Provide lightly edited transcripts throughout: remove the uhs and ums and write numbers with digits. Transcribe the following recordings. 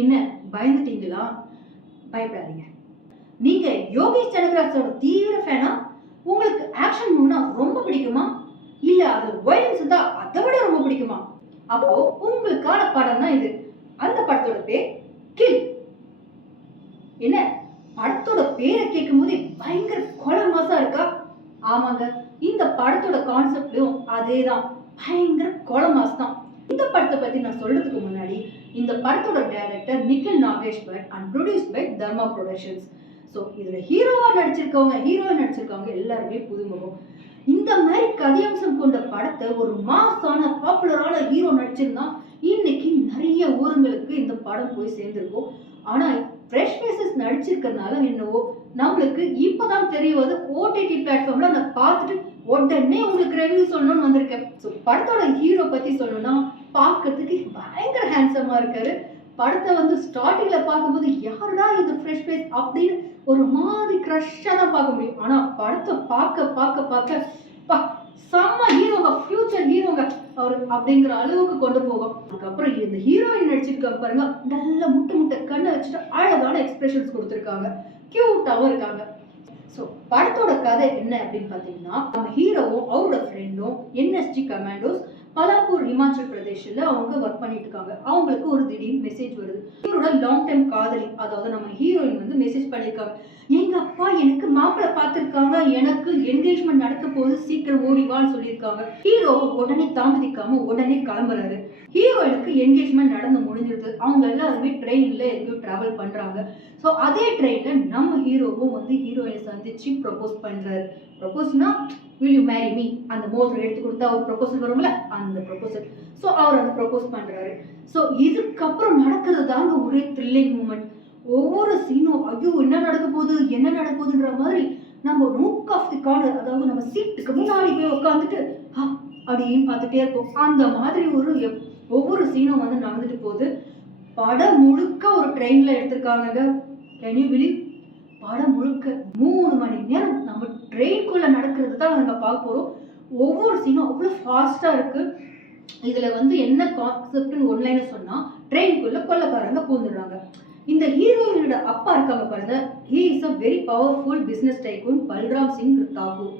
என்ன பயந்துட்டீங்களா? பயப்படாதீங்க. நீங்க யோகேஷ் சந்திரராஜோட தீவிர ஃபேனா? உங்களுக்கு ஆக்ஷன் மூவினா ரொம்ப பிடிக்குமா? இல்ல அது வயலன்ஸ் இருந்தா அதை விட ரொம்ப பிடிக்குமா? அப்போ உங்களுக்கான படம் தான் இது. அந்த படத்தோட பேர் கில். என்ன படத்தோட பேரை கேட்கும் போதே பயங்கர கொலை மாசா இருக்கா? ஆமாங்க, இந்த படத்தோட கான்செப்ட்லயும் அதேதான், பயங்கர கொலை மாஸ் தான். இந்த படத்தை பத்தி நான் சொல்றதுக்கு முன்னாடி, இந்த படத்தோட director Nikhil Nageswar and produced by Dharma productions. So இதுல ஹீரோவா நடிச்சிருக்கவங்க எல்லாருமே புதுமுகம். இந்த மாதிரி கதையம்சம் கொண்ட படத்தை ஒரு மாசான பாப்புலரான ஹீரோ நடிச்சிருந்தா இன்னைக்கு நிறைய ஊருங்களுக்கு இந்த படம் போய் சேர்ந்திருக்கும். ஆனா ஃப்ரெஷ் ஃபேஸஸ் நடிச்சிருக்கிறதுனால என்னவோ நம்மளுக்கு இப்பதான் தெரியுது. ஓடிடி பிளாட்ஃபார்ம்ல நான் பார்த்துட்டு உடனே உங்களுக்கு ரிவ்யூ சொல்லணும்னு வந்திருக்கேன். ஸோ படத்தோட ஹீரோ பத்தி சொல்லணும்னா பார்க்கறதுக்கு பயங்கர ஹேண்ட்ஸமா இருக்காரு. படத்தை வந்து ஸ்டார்டிங்ல பார்க்கும்போது யாருடா இது ஃப்ரெஷ் ஃபேஸ் அப்படின்னு ஒரு மாதிரி க்ரஷ்ஷா தான் பார்க்க முடியும். ஆனா படத்தை பார்க்க பார்க்க பார்க்க செம்ம ஹீரோங்க, ஃபியூச்சர் ஹீரோங்க அவர் அப்படிங்கிற அளவுக்கு கொண்டு போகும். அதுக்கப்புறம் இந்த ஹீரோயின் நடிச்சிருக்காங்க பாருங்க, நல்ல முட்டை கண்ணை வச்சுட்டு அழகான எக்ஸ்பிரஷன்ஸ் கொடுத்துருக்காங்க, கியூட்டாவும் இருக்காங்க. ஸோ படத்தோட கதை என்ன அப்படின்னு பார்த்தீங்கன்னா, நம்ம ஹீரோவும் அவரோட ஃப்ரெண்டும் என்எஸ்ஜி கமாண்டோஸ் பலாப்பூர் ஹிமாச்சல் பிரதேஷ்ல அவங்க ஒர்க் பண்ணிட்டு இருக்காங்க. அவங்களுக்கு ஒரு திடீர் மெசேஜ் வருது. இவரோட லாங் டைம் காதலி, அதாவது நம்ம ஹீரோயின் வந்து மெசேஜ் பண்ணியிருக்காங்க, எங்க அப்பா எனக்கு மாப்பிள்ளை பார்த்துருக்காங்க, எனக்கு என்கேஜ்மெண்ட் நடக்க போது, சீக்கிரம் ஓடிவான்னு சொல்லியிருக்காங்க. ஹீரோ உடனே தாமதிக்காம உடனே கிளம்புறாரு. ஹீரோயினுக்கு என்கேஜ்மெண்ட் நடந்து முடிஞ்சிருது. அவங்க எல்லாருமே ட்ரெயின்ல எங்கேயோ டிராவல் பண்றாங்க. ஸோ அதே ட்ரெயின்ல நம்ம ஹீரோவும் வந்து ஹீரோயினை சந்திச்சு ப்ரொபோஸ் பண்றாரு. ப்ரொபோஸ்னா will you marry me அந்த மோதிரம் எடுத்து கொடுத்தா ஒரு ப்ரொபோசல் வரும்ல, அந்த ப்ரொபோசல். ஸோ அவர் அந்த ப்ரொபோஸ் பண்றாரு. ஸோ இதுக்கப்புறம் நடக்கிறது தாங்க ஒரே த்ரில்லிங் மூமெண்ட். ஒவ்வொரு சீனும் ஐயோ என்ன நடக்க போகுதுன்ற மாதிரி நம்ம நூக் ஆஃப் தி கார்னர், அதாவது நம்ம சீட்டுக்கு முன்னாடி போய் உட்காந்துட்டு அப்படின்னு பார்த்துட்டே இருப்போம். அந்த மாதிரி ஒவ்வொரு சீனும் வந்து நடந்துட்டு போகுது. படம் முழுக்க ஒரு ட்ரெயின்ல எடுத்திருக்காங்க. Can you believe? படம் முழுக்க 3 மணி நேரம் நம்ம ட்ரெயின்குள்ள நடக்கிறது தான் நாங்க பார்க்க போறோம். ஒவ்வொரு சீனும் அவ்வளவு ஃபாஸ்டா இருக்கு. இதுல வந்து என்ன கான்செப்ட்னு ஒன்லைன் சொன்னா, ட்ரெயின்குள்ள கொள்ளைக்காரங்க பூந்துடுறாங்க. இந்த ஹீரோயினோட அப்பா இருக்காங்க பாருங்க, he is a very powerful business tycoon Balram Singh Thakur.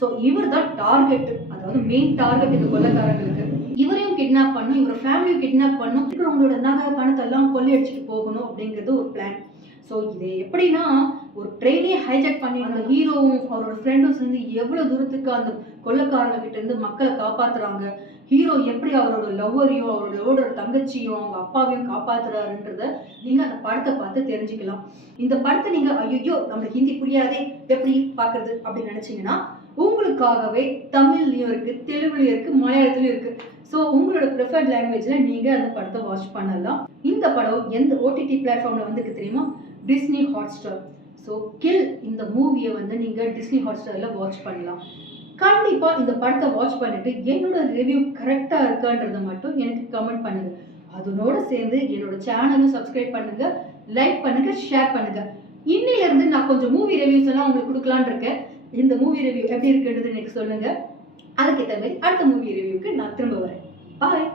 So இவர் தான் டார்கெட், அதாவது மெயின் டார்கெட் இந்த கொள்ளைக்காரங்களுக்கு. இவரையும் கிட்னாப் பண்ணும், இவரோட ஃபேமிலியும் கிட்னாப் பண்ணும், இருக்கிறவங்களோட நகை பணத்தை எல்லாம் கொள்ளையடிச்சிட்டு போகணும் அப்படிங்கிறது ஒரு பிளான். ஸோ இது எப்படின்னா, ஒரு ட்ரெயினே ஹைஜாக் பண்ணி அந்த ஹீரோவும் அவரோட ஃப்ரெண்டும் சேர்ந்து எவ்வளவு தூரத்துக்கு அந்த கொள்ளைக்காரங்க கிட்ட இருந்து மக்களை காப்பாத்துறாங்க, ஹீரோ எப்படி அவரோட லவ்வரையும் அவரோட தங்கச்சியும் அவங்க அப்பாவையும் காப்பாத்துறாருன்றத நீங்க அந்த படத்தை பார்த்து தெரிஞ்சுக்கலாம். இந்த படத்தை நீங்க ஐயோ நம்மளுக்கு ஹிந்தி புரியாதே எப்படி பாக்குறது அப்படின்னு நினைச்சீங்கன்னா, உங்களுக்காகவே தமிழ்லயும் இருக்கு, தெலுங்குலயும் இருக்கு, மலையாளத்திலயும் இருக்கு. ஸோ உங்களோட ப்ரிஃபர்ட் லாங்குவேஜ்ல நீங்க அந்த படத்தை வாட்ச் பண்ணலாம். இந்த படம் எந்த ஓடிடி பிளாட்ஃபார்ம்ல வந்துருக்கு தெரியுமா? Disney Hotstar. ஸோ கில் இந்த மூவியை வந்து நீங்க டிஸ்னி ஹாட்ஸ்டார்ல வாட்ச் பண்ணலாம். கண்டிப்பா இந்த படத்தை வாட்ச் பண்ணிட்டு என்னோட ரிவ்யூ கரெக்டா இருக்கான்றதை மட்டும் எனக்கு கமெண்ட் பண்ணுங்க. அதனோட சேர்ந்து என்னோட சேனலும் சப்ஸ்கிரைப் பண்ணுங்க, லைக் பண்ணுங்க, ஷேர் பண்ணுங்க. இன்னையில இருந்து நான் கொஞ்சம் மூவி ரிவ்யூஸ் எல்லாம் உங்களுக்கு கொடுக்கலான்னு இருக்கேன். இந்த மூவி ரிவ்யூ எப்படி இருக்குன்றது எனக்கு சொல்லுங்க. அதுக்கேற்ற மாதிரி அடுத்த மூவி ரிவ்யூக்கு நான் திரும்ப வரேன். பாய்.